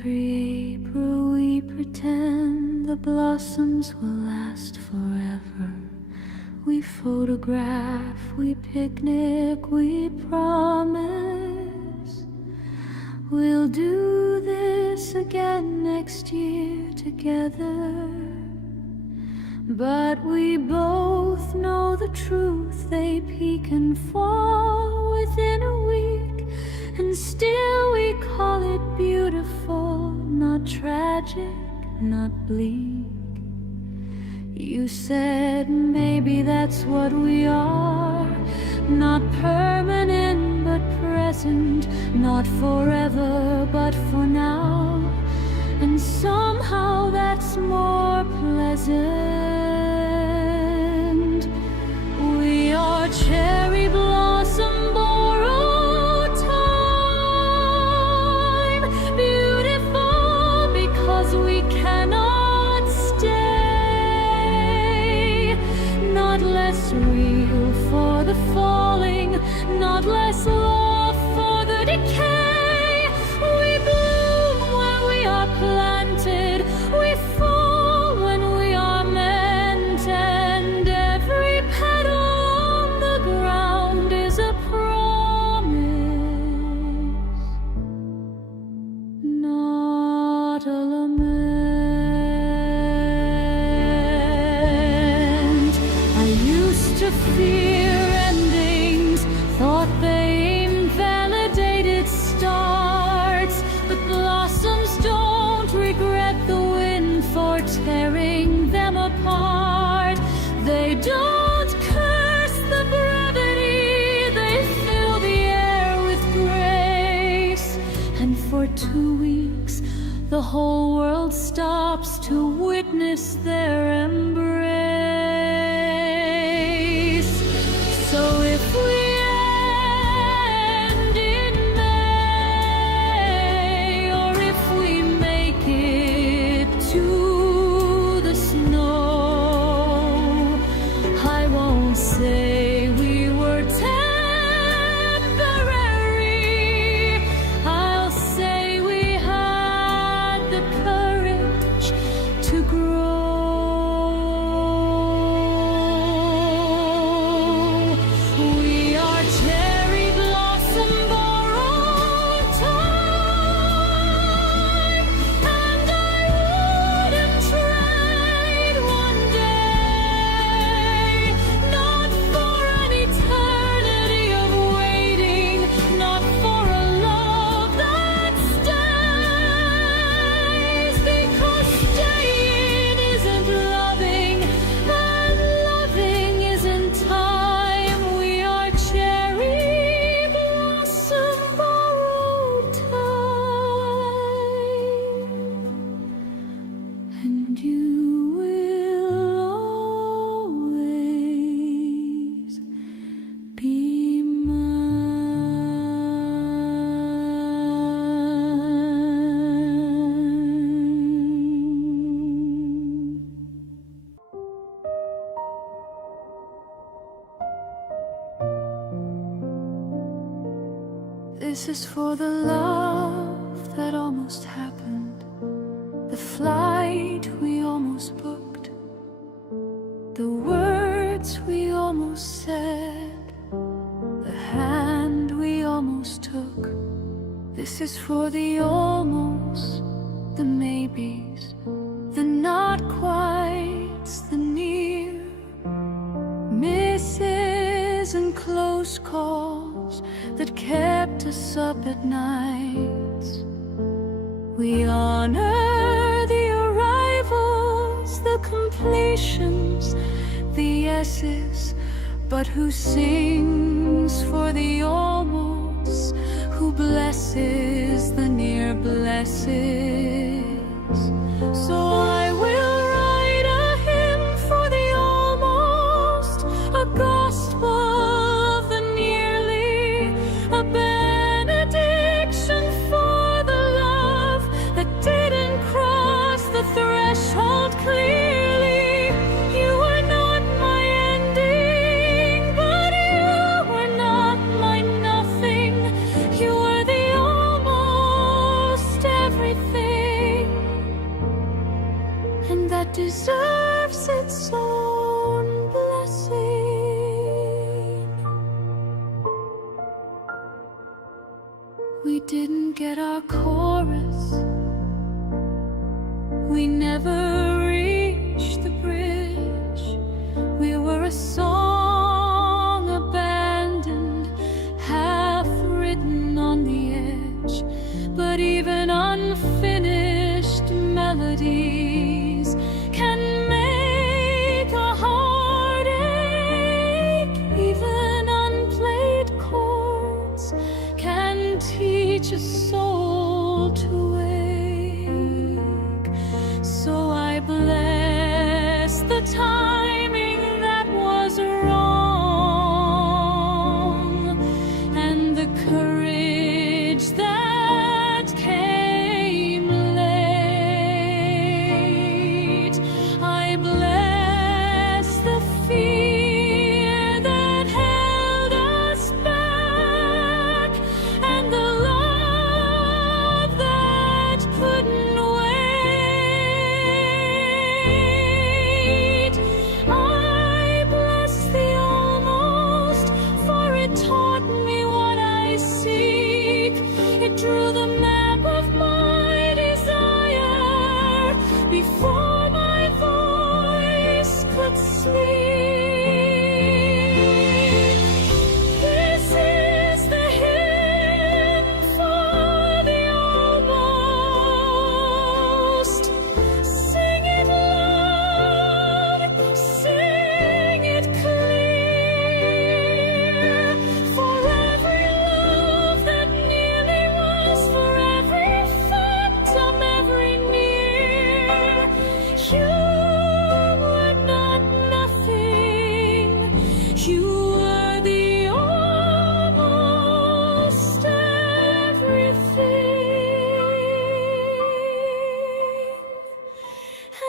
Every April we pretend the blossoms will last forever. We photograph, we picnic, we promise we'll do this again next year together. But we both know the truth, they peak and fall within a week, and still we call it beautiful, not tragic, not bleak. You said maybe that's what we are, not permanent but present, not forever but for now, and somehow that's more pleasant. We are cherry blossom borrowed time, beautiful because we cannot stay, not less real for the falling, not less love for the decay. We bloom where we are planted, we fall when we are meant, and every petal on the ground is a promise, not a lament. I used to fear endings, thought they invalidated starts, but blossoms don't regret the wind for tearing them apart. They don't curse the brevity, they fill the air with grace, and for 2 weeks the whole world stops to witness their embrace. So if we end in May, or if we make it to the snow, I won't say we were temporary, I'll say we had the courage to grow. We are cherry blossom borrowed time, and I wouldn't trade one day, not for an eternity of waiting, not for a love that stays, because staying isn't loving, and loving isn't time. We are cherry blossom borrowed time, and you will always be mine. This is for the love that almost happened, the flight we almost booked, the words we almost said, the hand we almost took. This is for the almost, the maybes, the not quites, the near misses and close calls that kept us up at nights. We honor the arrivals, the completions, the yeses, but who sings for the almost, who blesses the near blesses. So I will write a hymn for the almost, a gospel of the nearly, a benediction for the love that didn't cross the threshold clearly. You were not my ending, but you were not my nothing. You were the almost everything. deserves its own blessing. We didn't get our chorus, we never reached the bridge. We were a song abandoned, half written on the edge. But even unfinished melodies can make a heart ache. Even unplayed chords can teach a soul to wake. So I bless the timing that was wrong, and the courage that came late. I bless the fear that held us back, and the love that couldn't wait. I bless the almost, for it taught me what I seek. It drew the map of my desire before my voice could sleep. This is the hymn for the almost. Sing it loud, sing it clear. For every love that nearly was, for every phantom, every near. You were not nothing, you were the almost everything.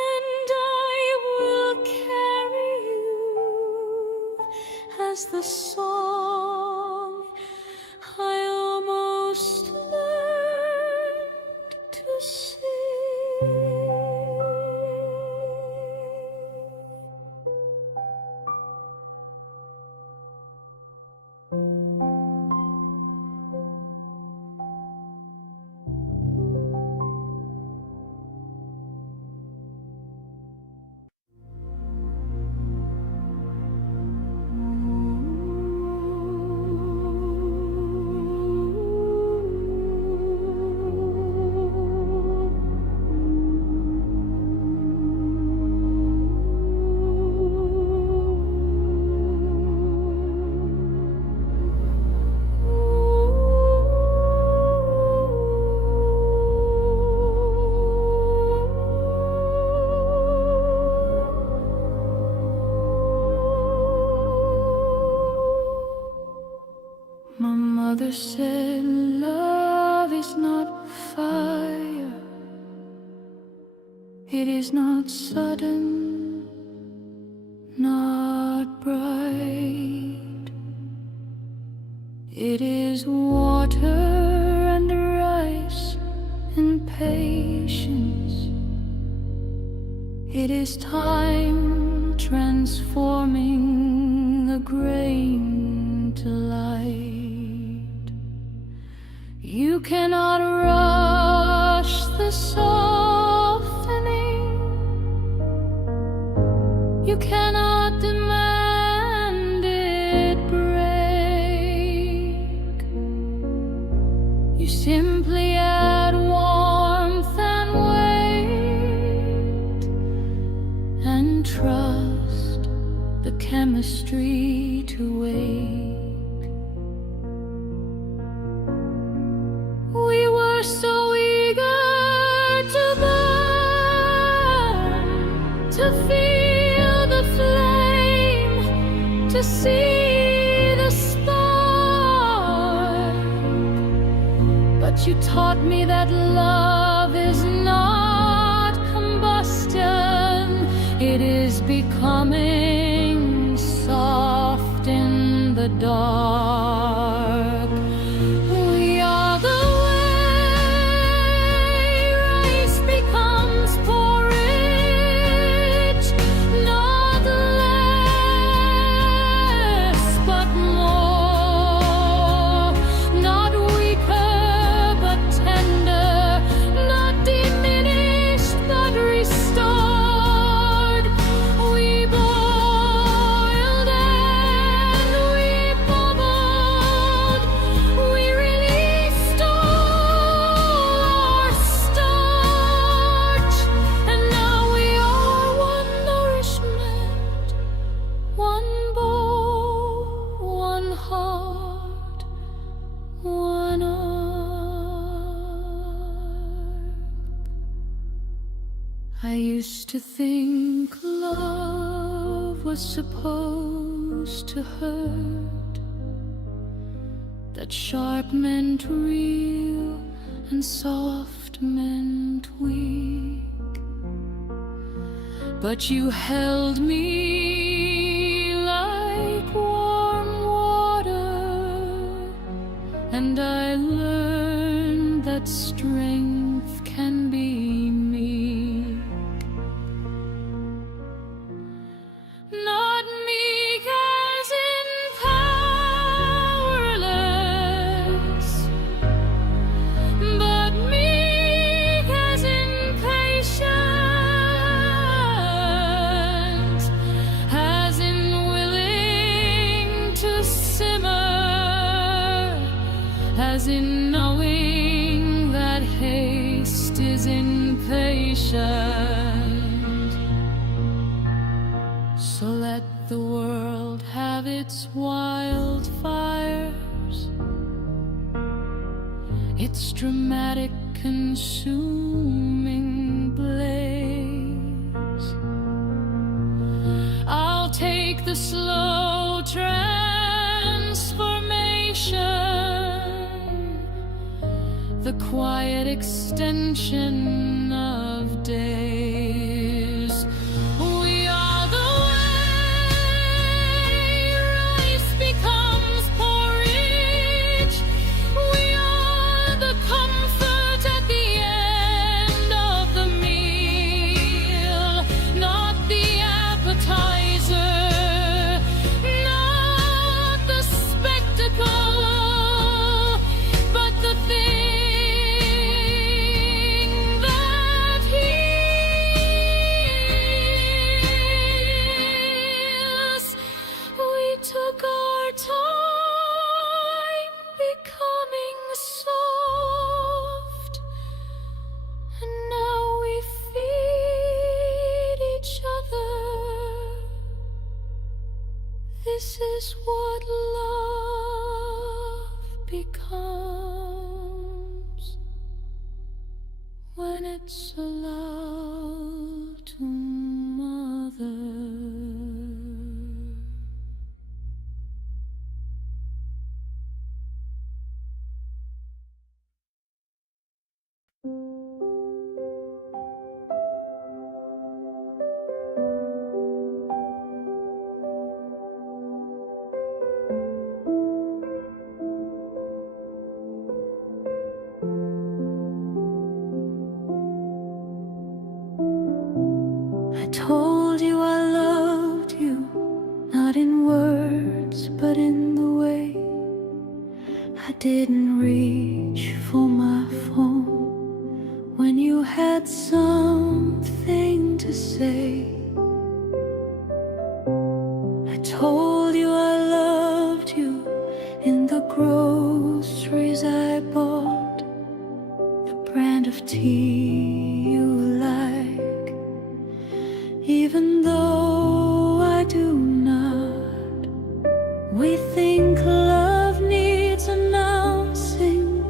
And I will carry you as the song I almost learned to sing. My mother said love is not fire, it is not sudden, not bright. It is water and rice and patience. It is time transforming a grain to light. You cannot rush the softening, you cannot demand it break. You simply add warmth and wait, and trust the chemistry to wake. We were so eager to burn, to feel the flame, to see the spark. But you taught me that love is not combustion, it is becoming soft in the dark. We are the way rice becomes porridge. I used to think love was supposed to hurt, that sharp meant real and soft meant weak. But you held me like warm water, and I learned that strength can be meek. Not meek as in powerless, but meek as in patient, as in willing to simmer, as in knowing that haste is impatient. So let the world have its wildfires, its dramatic consuming blaze. I'll take the slow transformation, the quiet extension of days. We are the way rice becomes porridge. We are the comfort at the end of the meal, not the appetizer, not the spectacle, but the thing that heals. We took our time becoming soft, and now we feed each other. This is what love becomes when it's allowed to mother. I told you I loved you, not in words, but in the way I didn't reach for my phone when you had something to say. I told you I loved you in the groceries I bought, the brand of tea you like, even though I do not. We think love needs announcing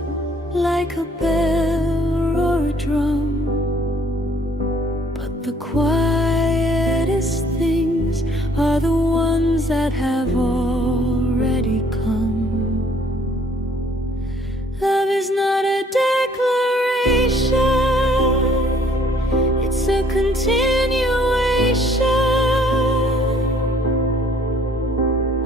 like a bell or a drum, but the quietest things are the ones that have already come. Love is not a declaration, it's a continuation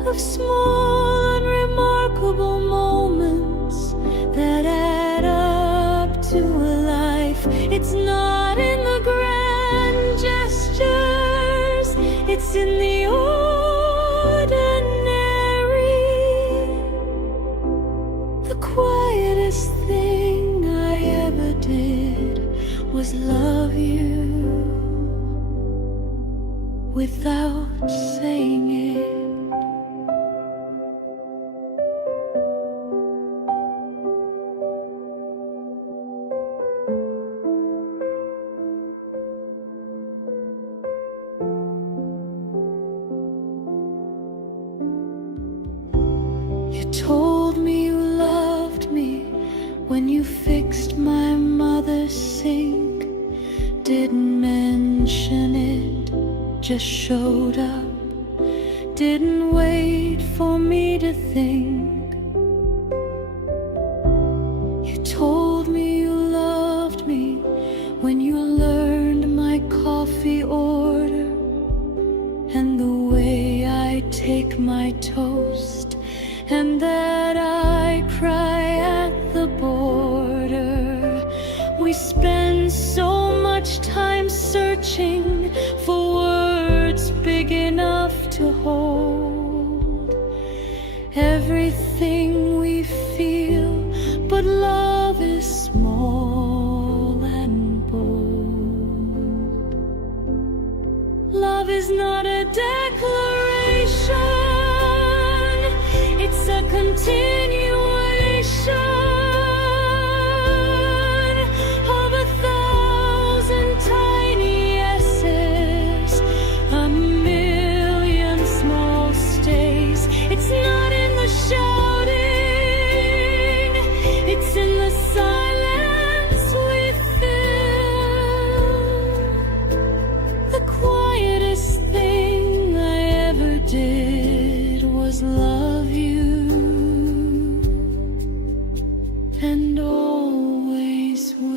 of small unremarkable moments that add up to a life. It's not in the grand gestures, it's in the ordinary. The quietest thing I ever did was love you without saying it. You told me you loved me when you fixed my mother's sink, didn't mend just showed up, didn't wait for me to think. You told me you loved me when you learned my coffee order and the way I take my toast, and that I cry at the border. We spend so much time searching for words big enough to hold everything we feel, but love is small and bold. Love is not a declaration, it's a continuation of 1,000 tiny yeses, a million small stays. It's not in the shouting, it's in the silence we fill. The quietest thing I ever did was love you, and always will.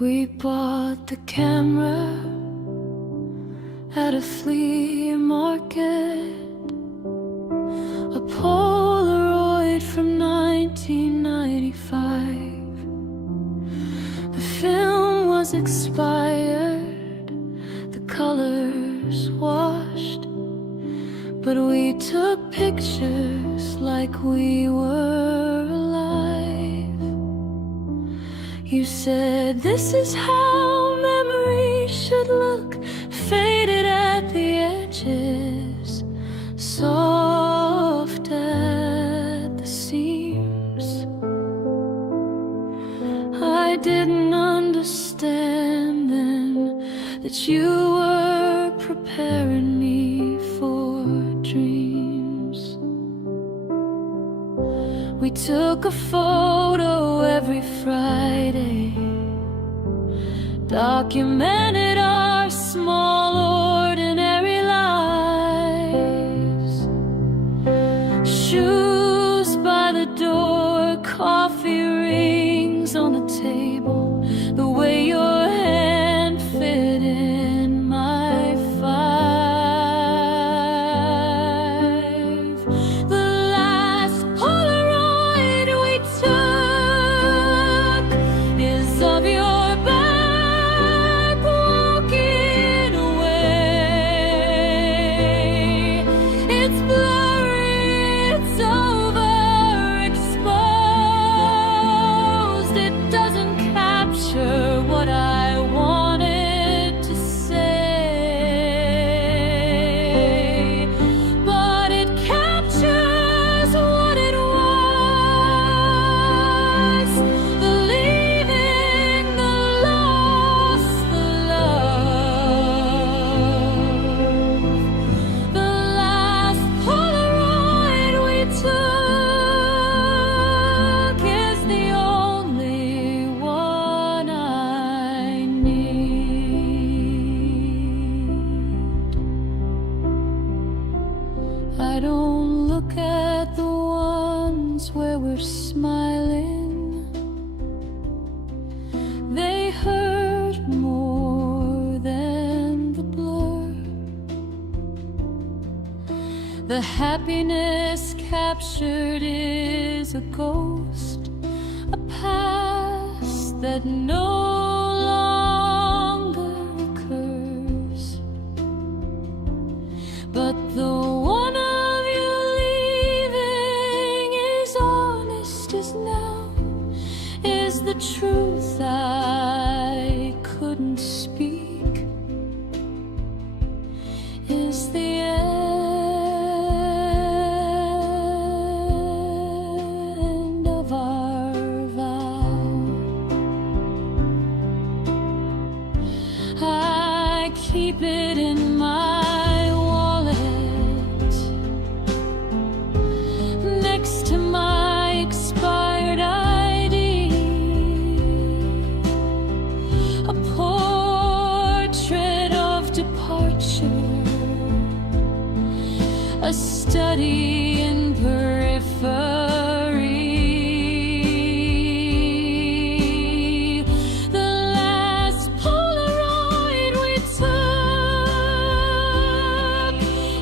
We bought the camera at a flea market, a Polaroid from 1995. The film was expired, the colors washed, but we took pictures like we were alive. You said this is how memory should look, faded at the edges, soft at the seams. I didn't understand then that you were preparing me for dreams. We took a photo every Friday, documented our small ordinary lives. Shoes by the door, coffee rings on the table, the way your hand fit in my five. The last Polaroid we took is of your back walking away. It's blurry, it's overexposed, it doesn't capture what I wanted to say, but it captures what it was: the leaving, the loss, the love. The last Polaroid we took is the only one I need. I don't look at the ones where we're smiling, they hurt more than the blur. The happiness captured is a ghost, a past that no longer occurs. But the one of you leaving is honest as now, is the truth I couldn't speak, is the end. keep it in my wallet next to my expired ID, a portrait of departure, a study in periphery. The last Polaroid we took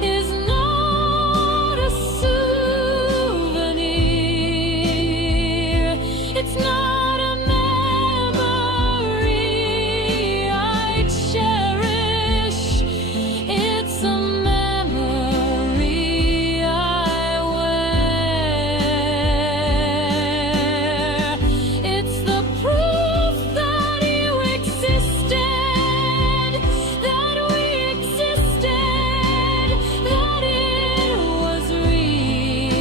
is not a souvenir. It's not a memory I cherish. It's a memory I wear. It's the proof that you existed, that we existed, that it was real.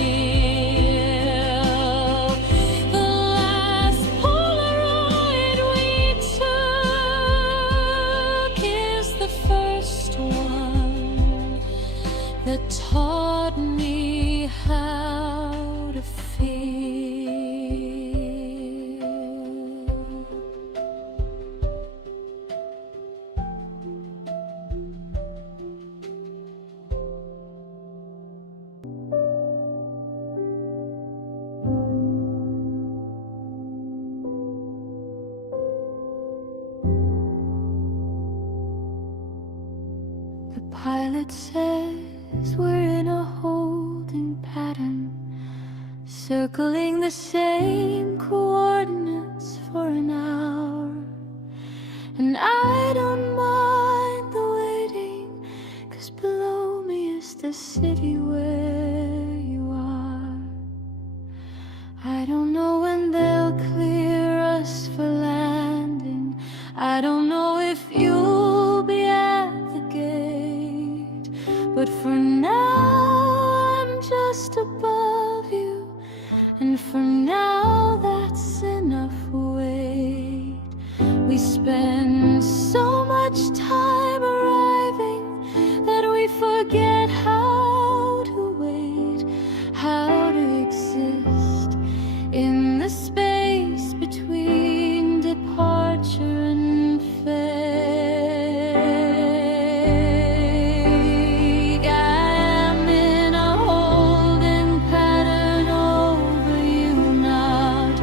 The last Polaroid we took is the first one that taught me how to feel. The pilot says we're in a holding pattern, circling the same coordinates for an hour. And I don't mind the waiting, 'cause below me is the city where you are. I don't know when they'll clear us for landing. I don't know if you'll be at the gate, but for now I'm just above you, and for now that's enough weight. We spend so much time arriving that we forget how to wait, how to exist in the space between departure and fate. I am in a holding pattern over you, not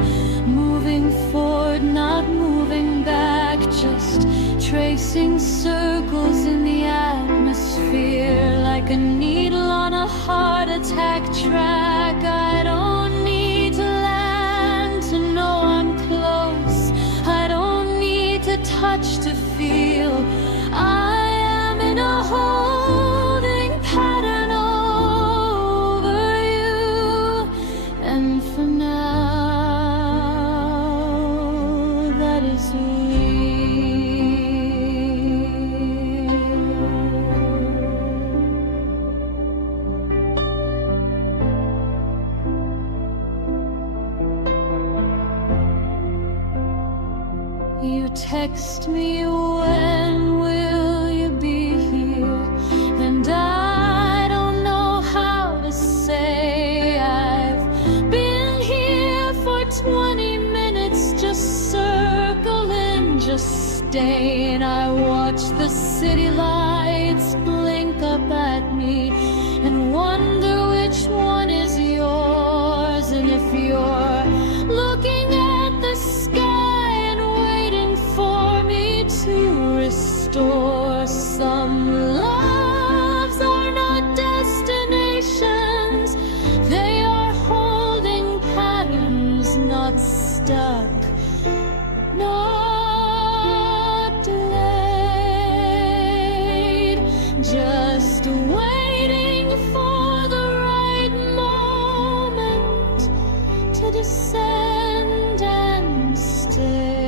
moving forward, not moving back, just tracing circles in the atmosphere like a needle on a heart attack track. I don't need to land to know I'm close. I don't need to touch to feel. I am in a holding pattern over you, and for now that is real. You text me, when will you be here? And I don't know how to say I've been here for 20 minutes, just circling, just staying. I watch the city lights blink up at me and wonder which one is yours. And if you're looking at the sky and waiting for me to restore, some loves are not destinations, they are holding patterns, not stuck, not delayed, just waiting for the right moment to descend and stay.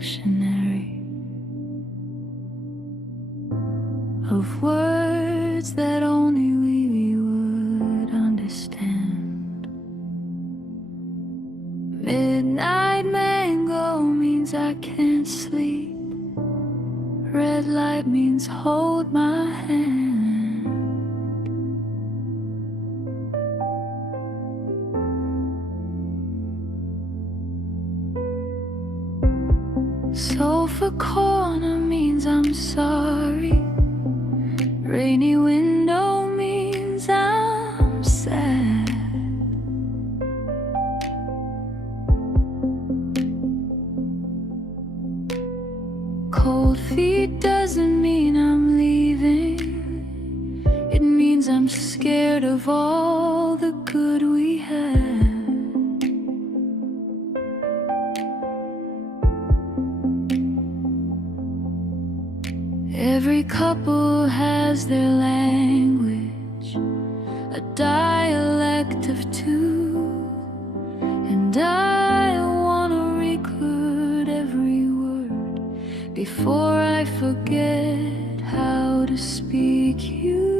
dictionary of words that only we would understand. Midnight mango means I can't sleep. Red light means hold my hand. Sofa corner means I'm sorry. Rainy window means I'm sad. Cold feet doesn't mean I'm leaving. It means I'm scared of all the good we had. Every couple has their language, a dialect of two, and I wanna record every word before I forget how to speak you.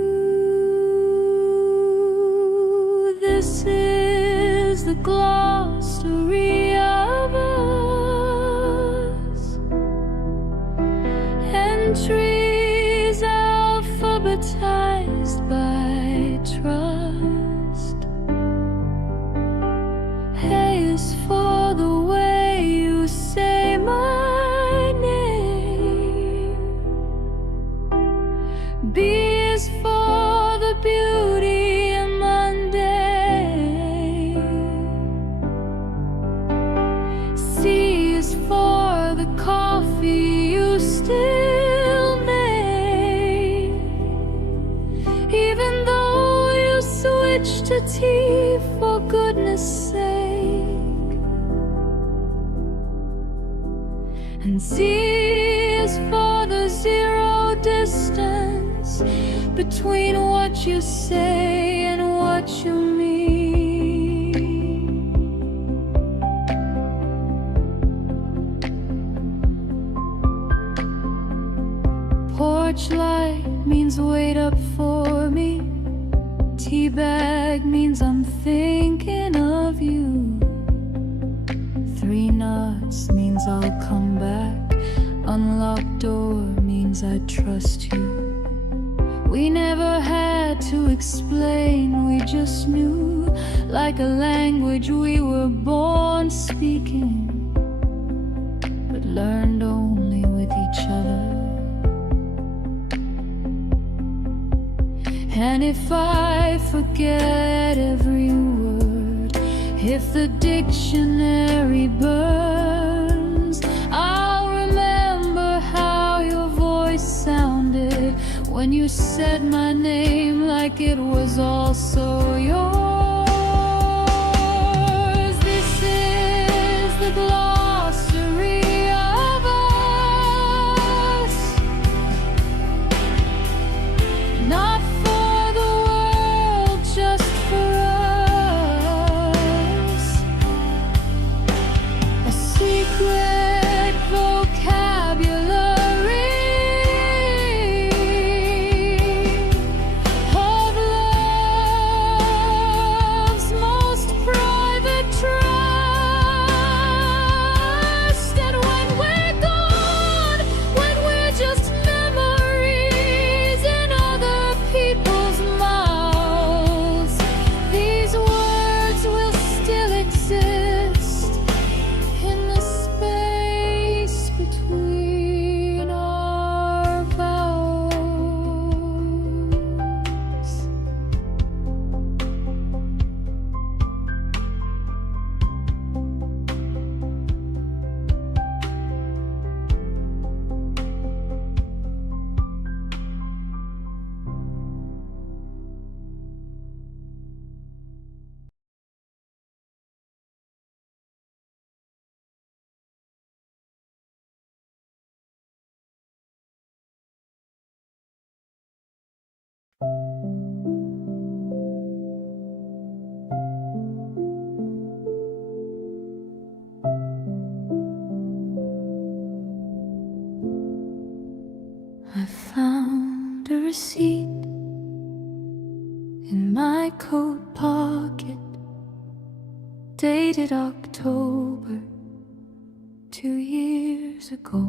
This is the glossary of us, entries alphabetized by trust. A is for the way you say my name. B is for the beauty in Monday. C is for the coffee you still make, even though you switched to tea for goodness sake. And Z is for the zero distance between what you say and what you mean. Porch light means wait up for me. Tea bag means I'm thinking of you. 3 nuts means I'll come back. Unlocked door means I trust you. We never had to explain, we just knew, like a language we were born speaking, but learned only with each other. And if I forget every word, if the dictionary burns, I'll remember how your voice sounded when you said my name like it was also yours. This is the glossary of us, not for the world, just for us. A secret vocabulary of love. receipt in my coat pocket, dated October 2 years ago.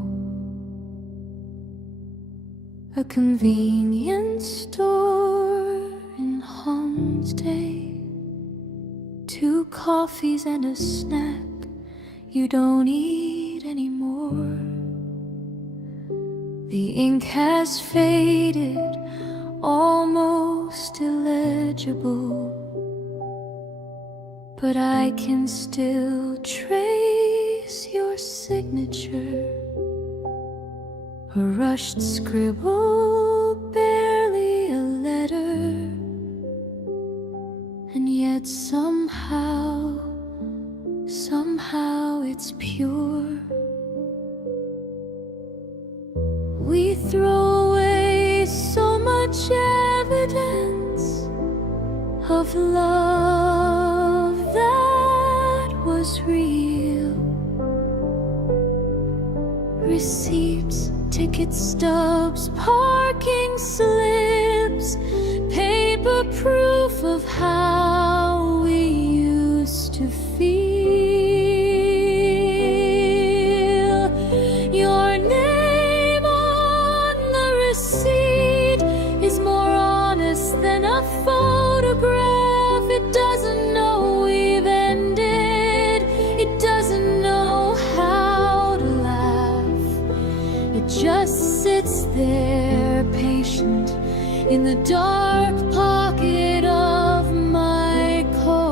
A convenience store in Homestay, 2 coffees and a snack you don't eat anymore. The ink has faded, almost illegible, but I can still trace your signature. A rushed scribble, barely a letter, and yet somehow it's pure. We throw away so much evidence of love that was real. Receipts, ticket stubs, parking slips, paper proof of how we used to feel. Your name on the receipt is more honest than a photograph. It doesn't know we've ended, it doesn't know how to laugh. It just sits there patient in the dark pocket of my coat.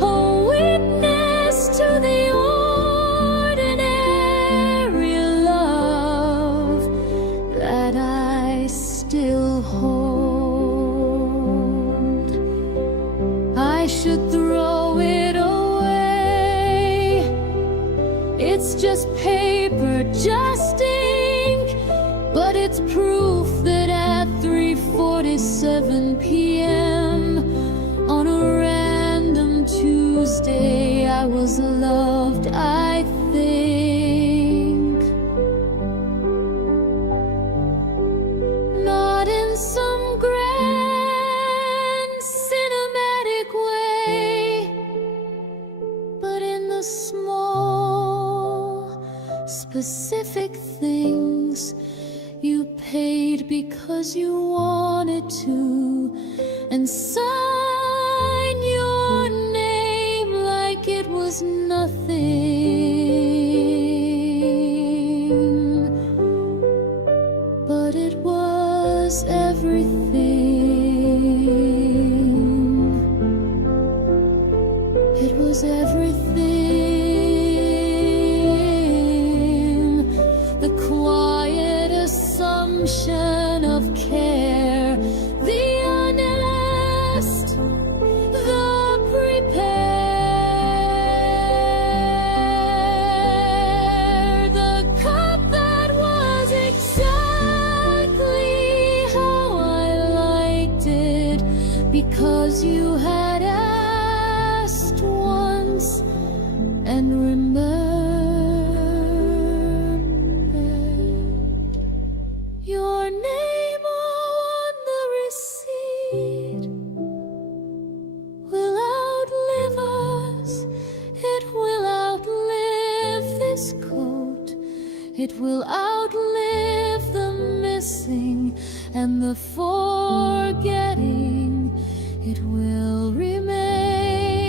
A witness to the ordinary love that I still hold. I should throw it away. It's just paper, just ink, but it's proof that at 3:47 p.m. on a random Tuesday I was loved, I think. Not in some grand cinematic way, but in the small, specific things you paid because you wanted to, and sign your name like it was nothing, but it was everything. It was everything. The quiet assumption of care, the honest, the prepared, the cup that was exactly how I liked it, because you had asked once and remembered. Your name on the receipt will outlive us. It will outlive this coat. It will outlive the missing and the forgetting. It will remain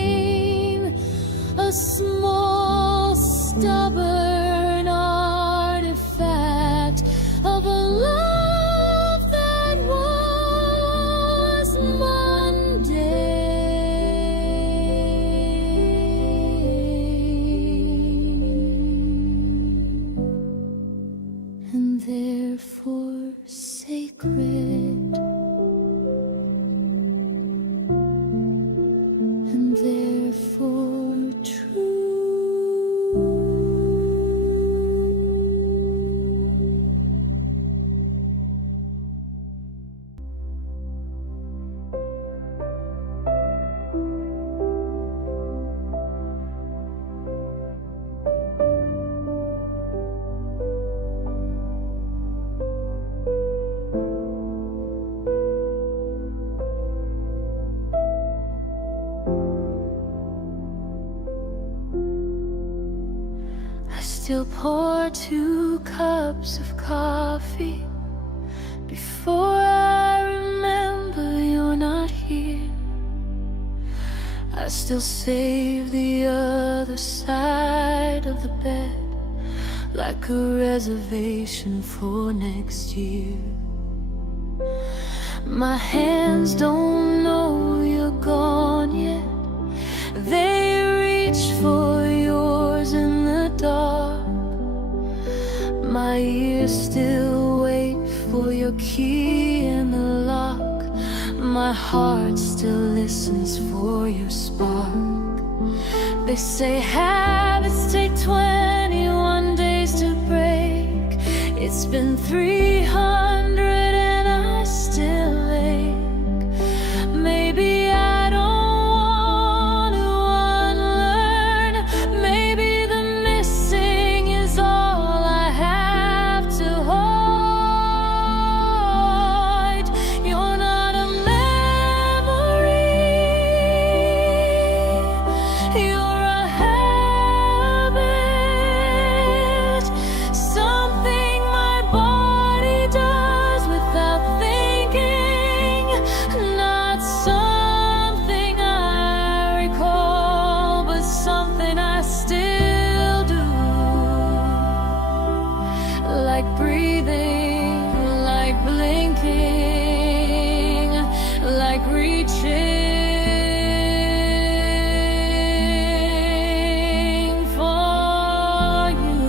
a small, stubborn artifact of a love that was mundane and therefore sacred, and therefore true. still pour 2 cups of coffee before I remember you're not here. I still save the other side of the bed like a reservation for next year. My hands don't know you're gone yet. They reach for yours in the dark. My ears still wait for your key in the lock. My heart still listens for your spark. They say habits take 21 days to break. It's been 300 and I still ache. Maybe I don't want to unlearn. Maybe the missing is all I have to hold. You're not a memory, you're a habit. Something my body does without thinking. Not something I recall, but something I still do. Like breathing, like blinking, like reaching for you.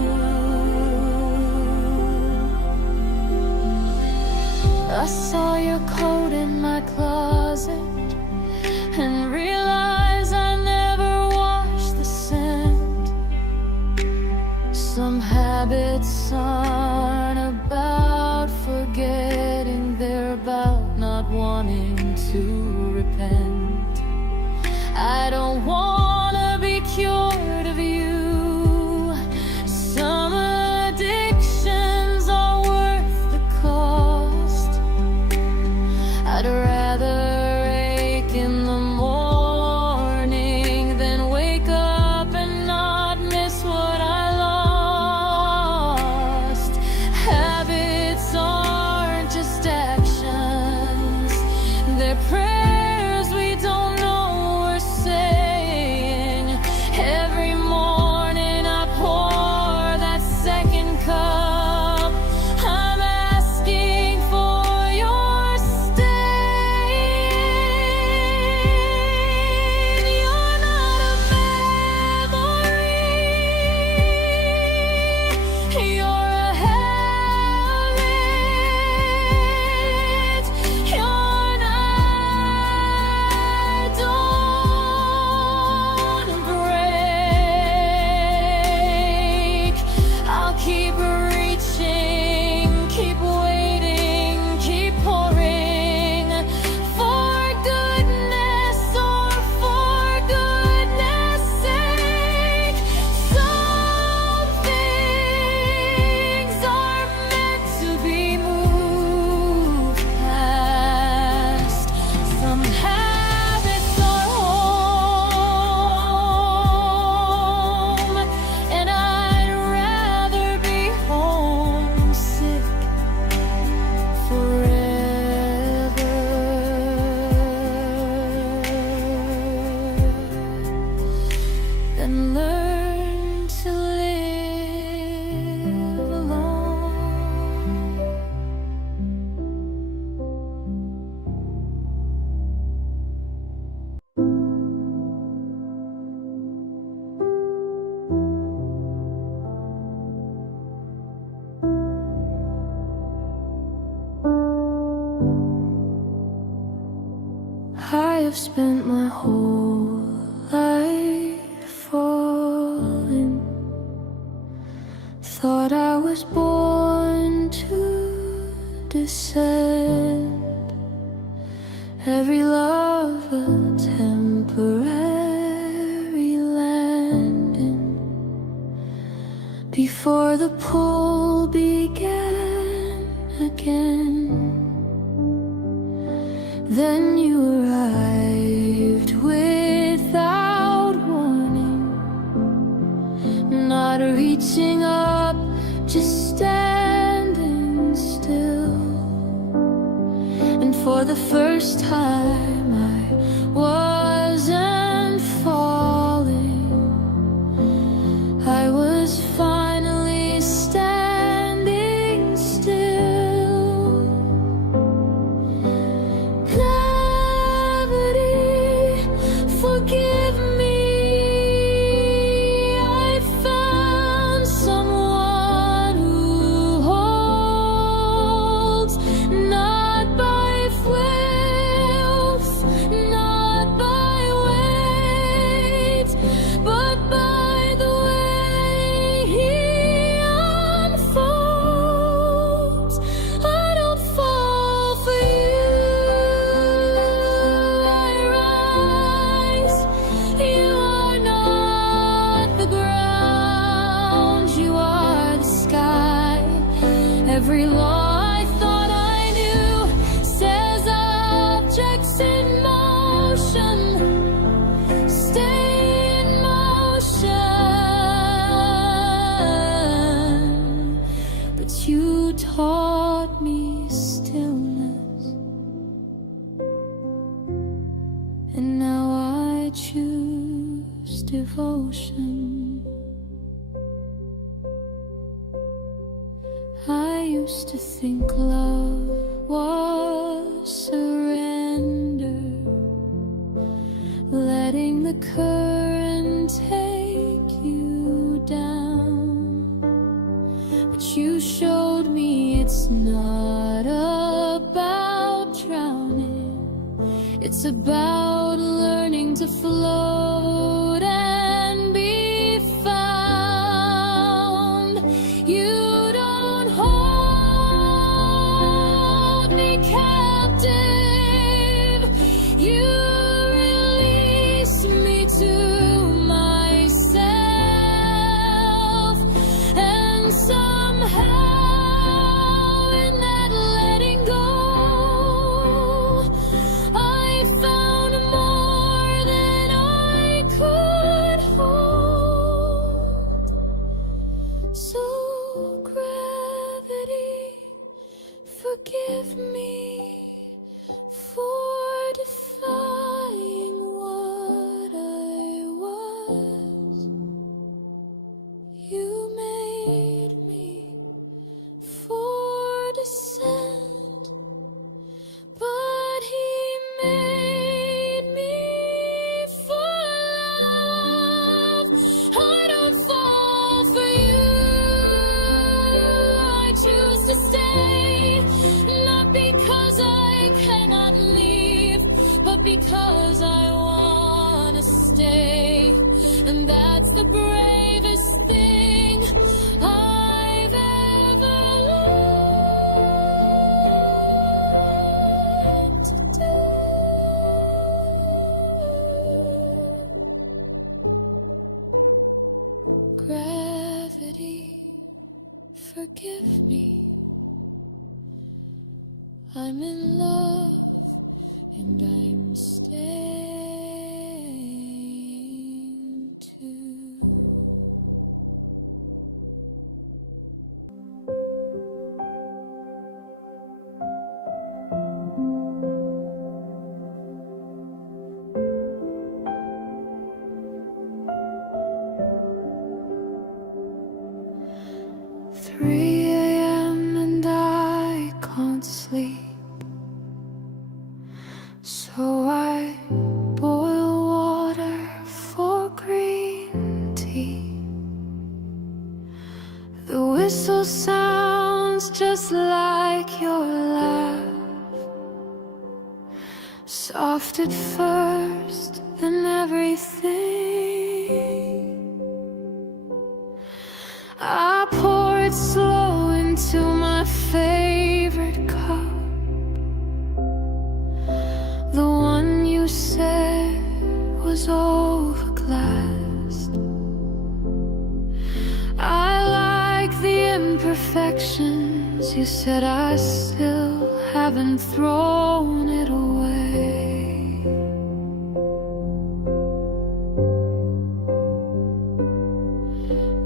I saw your coat in my closet and realized I never washed the scent. Some habits aren't about forgetting, they're about not wanting to repent. I don't wanna be cured of you. Some addictions are worth the cost. I'd rather ache in the morning than wake up and not miss what I lost. Habits aren't just actions, they're prayers we don't know we're saying. Every morning I pour that second cup. I'm asking for your stay. You're not a memory, you're a habit. You're not, don't break. I'll keep reaching, keep waiting, keep pouring for goodness or for goodness sake. Some things are meant to be moved past. Some habits are home, and I'd rather be homesick forever than learn to live alone. I have spent my whole life falling. Thought I was born to descend. Every love a temporary landing before the pull began again. Then you arrived without warning, not reaching up, just standing still. And for the first time I wasn't falling, I was finally standing still. Gravity, forgive me, I found someone who holds, not by wealth, not by weight, but by the way he unfolds. I don't fall for you, I rise. You are not the ground, you are the sky. Every law I thought I knew says objects in motion stay in motion. But you taught me stillness, and now I choose devotion. I used to think love was surrender, letting the current take you down. But you showed me it's not about drowning, it's about learning to float and be found. You don't hold me captive, you release me to myself. And somehow in that letting go, I found more than I could hold. So gravity, forgive me for defying what I was. You made me for descent, but he made me for love. I don't fall for you, I choose to stay, not because I cannot leave, but because I wanna stay. And that's the bravest thing I've ever learned to do. Gravity, forgive me, I'm in love and I'm staying too. Three a.m. and I can't sleep, so I boil water for green tea. The whistle sounds just like your laugh, soft at first, then everything. I pour it slow into my favorite cup, the one you said was overglassed. I like the imperfections, you said I still haven't thrown it away.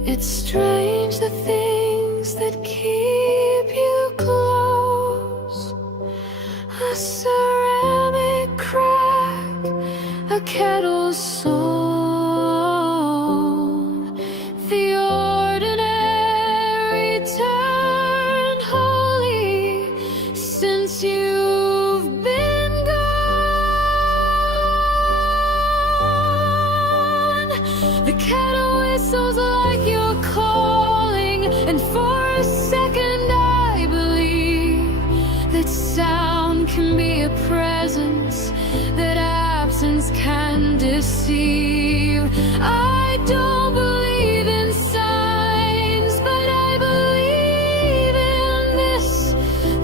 It's strange the things that keep you close. A ceramic crack, a kettle's song. The ordinary turned holy since you've been gone. The kettle whistles like you're calling, and for a second I believe that sound can be a presence, that absence can deceive. I don't believe in signs, but I believe in this,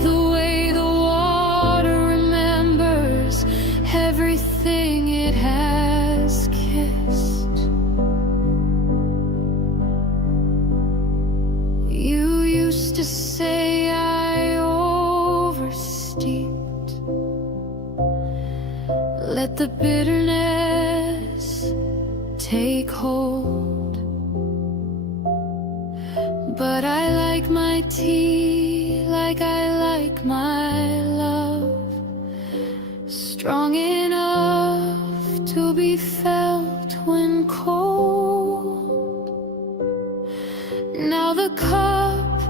the way the water remembers everything it has kissed. You used to say I oversteeped. Let the bitterness take hold. But I like my tea like I like my love, strong enough to be felt when cold. Now the cup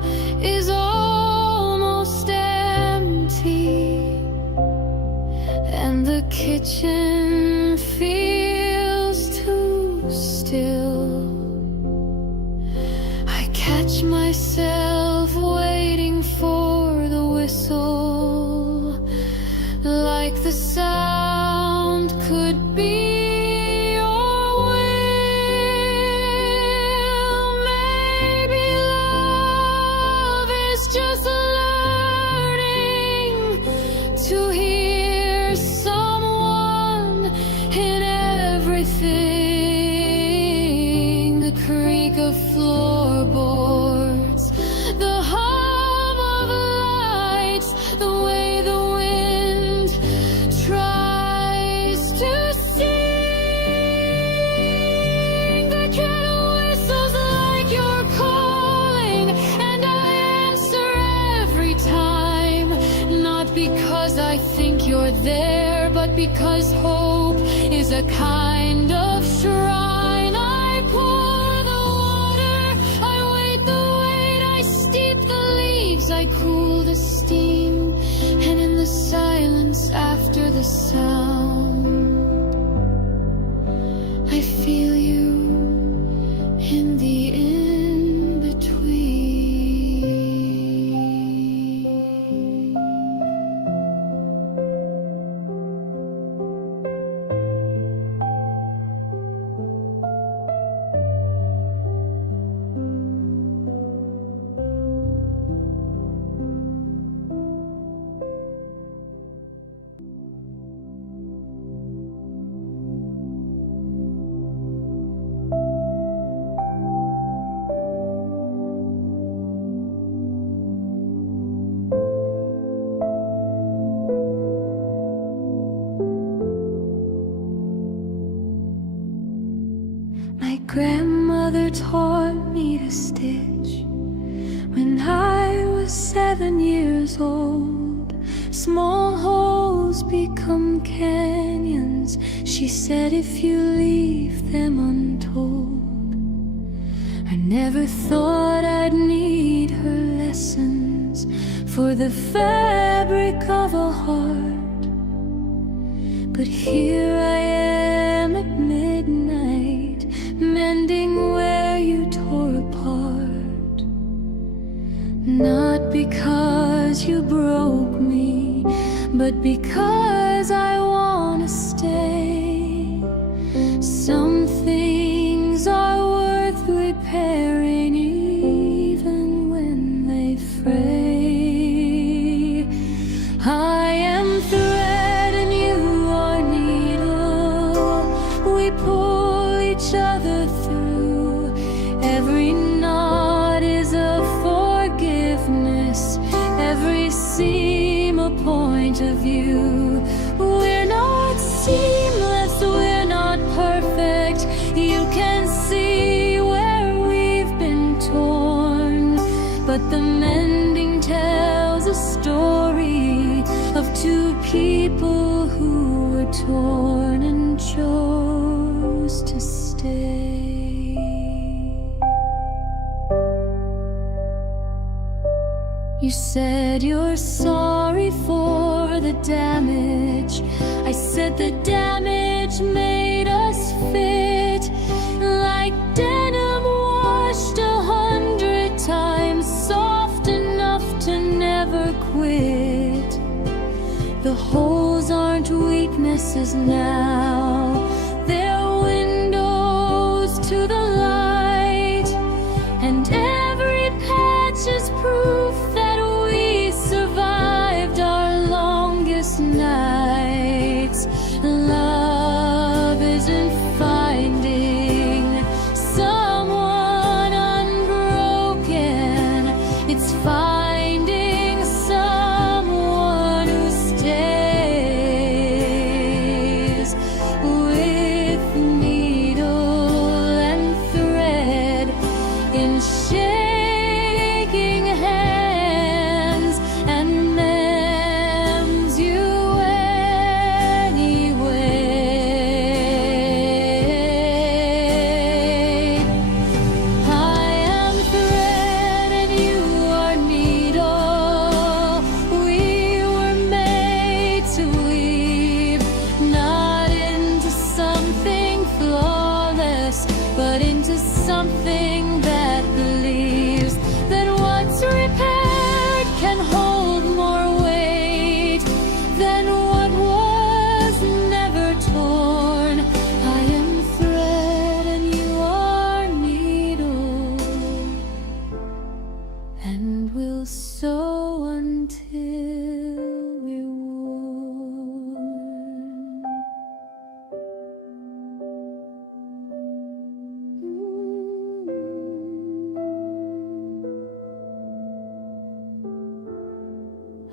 is almost empty, and the kitchen feels too still. I catch myself waiting for the whistle, like the sound could be your will. Maybe love is just learning to hear someone in everything. The creak of floorboards, the hum of lights, the way the wind tries to sing. The kettle whistles like you're calling, and I answer every time, not because I think you're there, but because hope is a kind of shrine. I pour the water, I wait the wait, I steep the leaves, I cool the steam, and in the silence after the sound, I feel you in the in-between. My grandmother taught me to stitch when I was 7 years old. Small holes become canyons, she said, if you leave them untold. I never thought I'd need her lessons for the fabric of a heart, but here I am at midnight, mending where you tore apart. Not because you broke me, but because I wanna stay. Some things are worth repairing even when they fray. I am thread and you are needle, we pull each other through. Every knot is a forgiveness, every seam a point of view. We're not seamless, we're not perfect. You can see where we've been but the mending tells a story of two people who were torn and chose to stay. You said you're sorry for the damage. I said the damage made us fit, like denim washed 100 times, soft enough to never quit. The holes aren't weaknesses now, they're windows to the light, and every patch is proof that we survived our longest nights. Love isn't finding someone unbroken, it's finding someone who stays with needle and thread, in shaking hands, and mems you anyway. I am thread and you are needle. We were made to weave, not into something flawless, but into something that believes that what's repaired can hold more weight than what was never torn. I am thread and you are needle, and we'll sew until we're worn.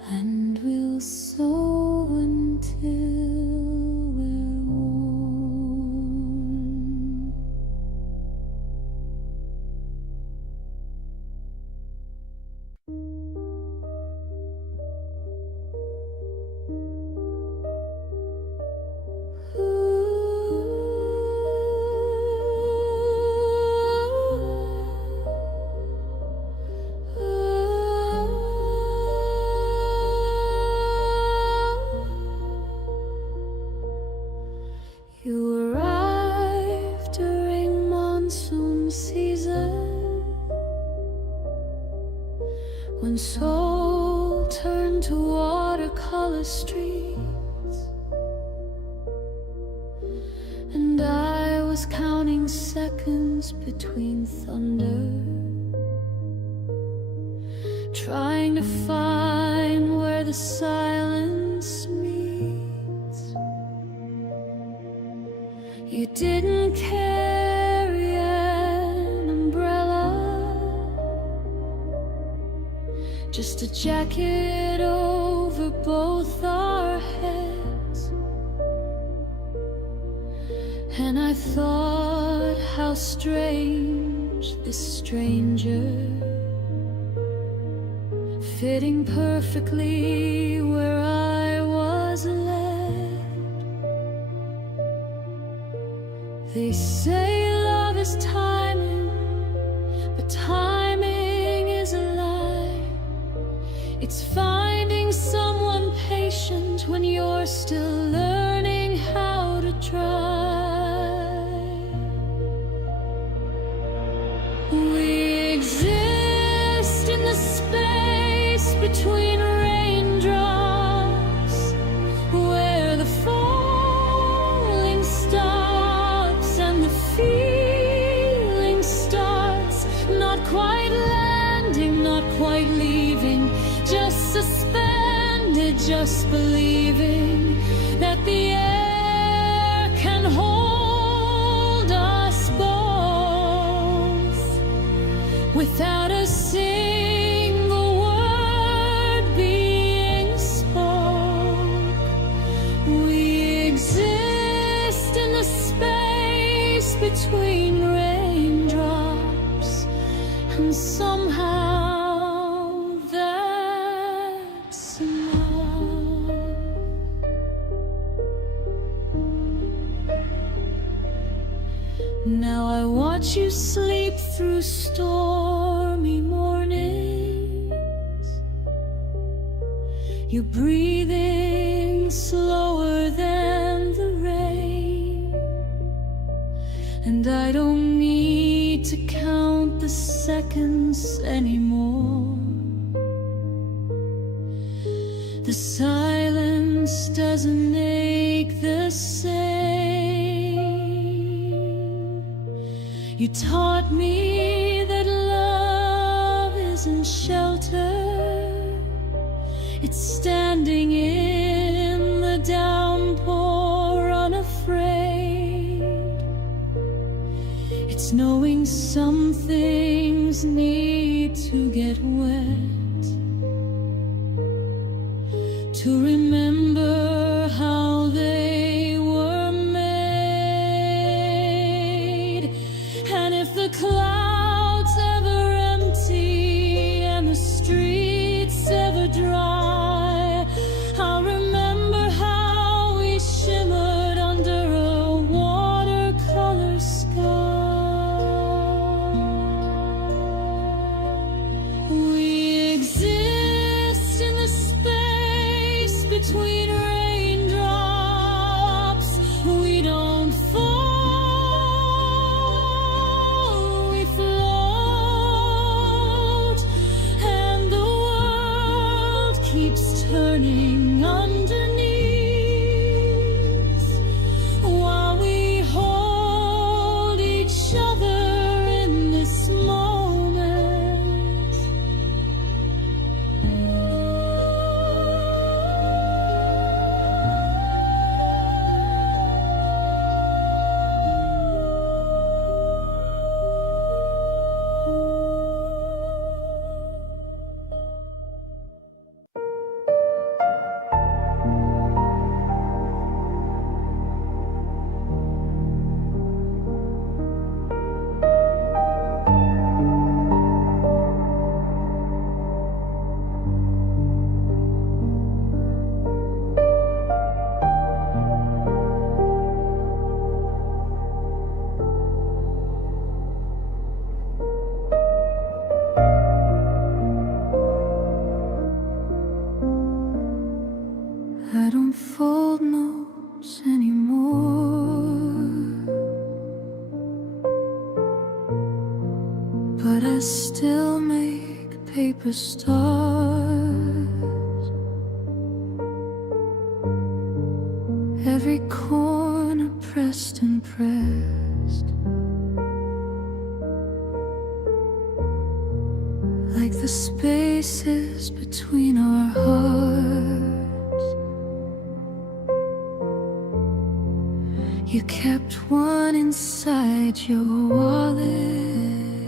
And we'll sew until we're worn. You arrived during monsoon season, when soul turned to watercolor streets, and I was counting seconds between thunder, trying to find where the silence meets. You didn't carry an umbrella, just a jacket over both our heads. And I thought how strange this stranger, fitting perfectly where I was led. They say love is timing, but timing is a lie. It's finding someone patient when you're still learning how to try. We exist in the space between raindrops, where the falling stops and the feeling starts. Not quite landing, not quite leaving, just suspended, just believing that the air can hold us both without a single word being spoke. We exist in the space between raindrops, and somehow watch you sleep through stormy mornings. You're breathing slower than the rain, and I don't need to count the seconds anymore. The silence doesn't ache the same. You taught me that love isn't shelter, it's standing in the downpour unafraid. It's knowing some things need to get wet, to remember how they were made. And if the clouds ever empty and the streets ever dry, I'll remember how we shimmered under a watercolor sky. We exist in the space between raindrops. We don't fall, we float, and the world keeps turning underneath while we hold each other in this moment. I don't fold notes anymore, but I still make paper stars. Every corner pressed and pressed, like the spaces between our hearts. You kept one inside your wallet,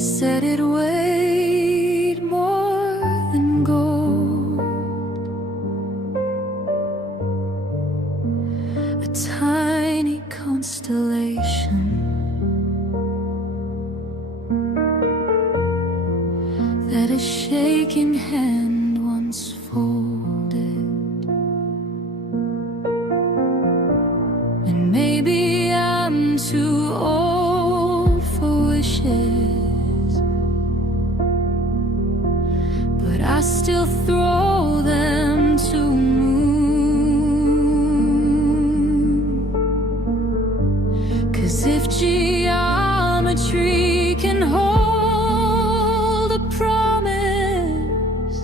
said it weighed more than gold. A tiny constellation that a shaking hand once folded. And maybe I'm too old for wishes, but I still throw them to moon. 'Cause if geometry can hold a promise,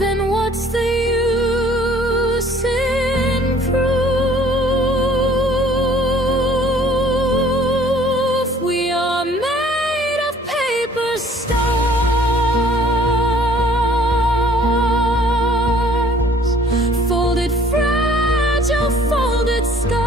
then what's the use in proof? We are made of paper stars, folded fragile, folded sky.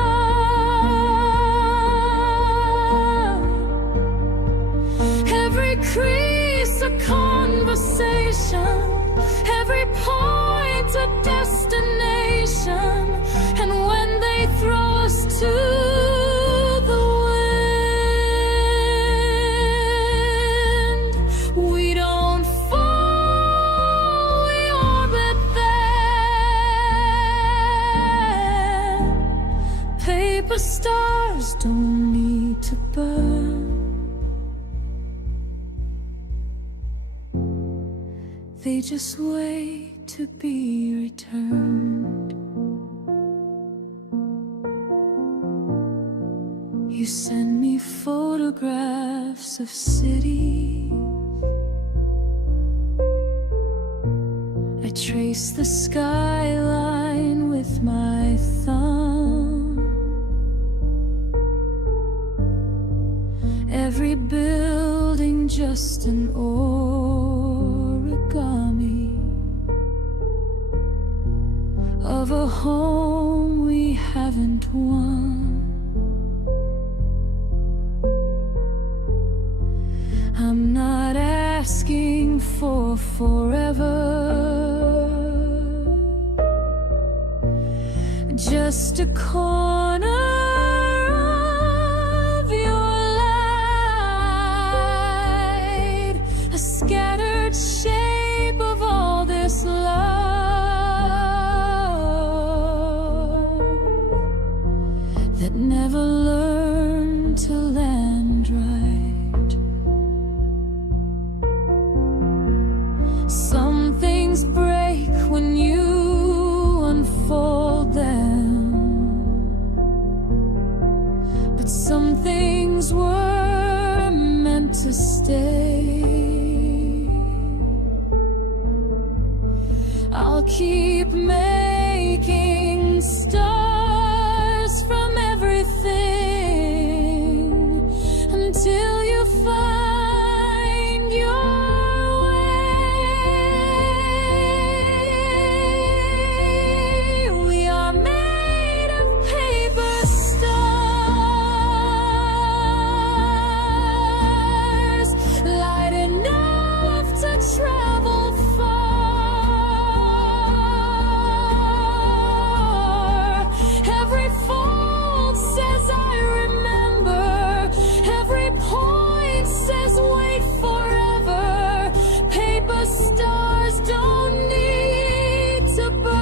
they just wait to be returned. You send me photographs of cities. I trace the skyline with my thumb. Every building just an origami of a home we haven't won. I'm not asking for forever, just a corner of your light, a scattered shape of all this love that never learned to land right. Some things break when you unfold them, but some things were meant to stay. I'll keep making stars from everything until you find your way. We are made of paper stars, light enough to travel far. Every fold says I remember, every point says wait forever. Paper stars don't need to burn,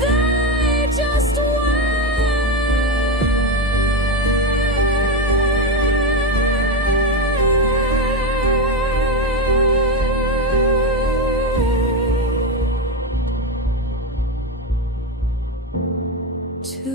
they just wait to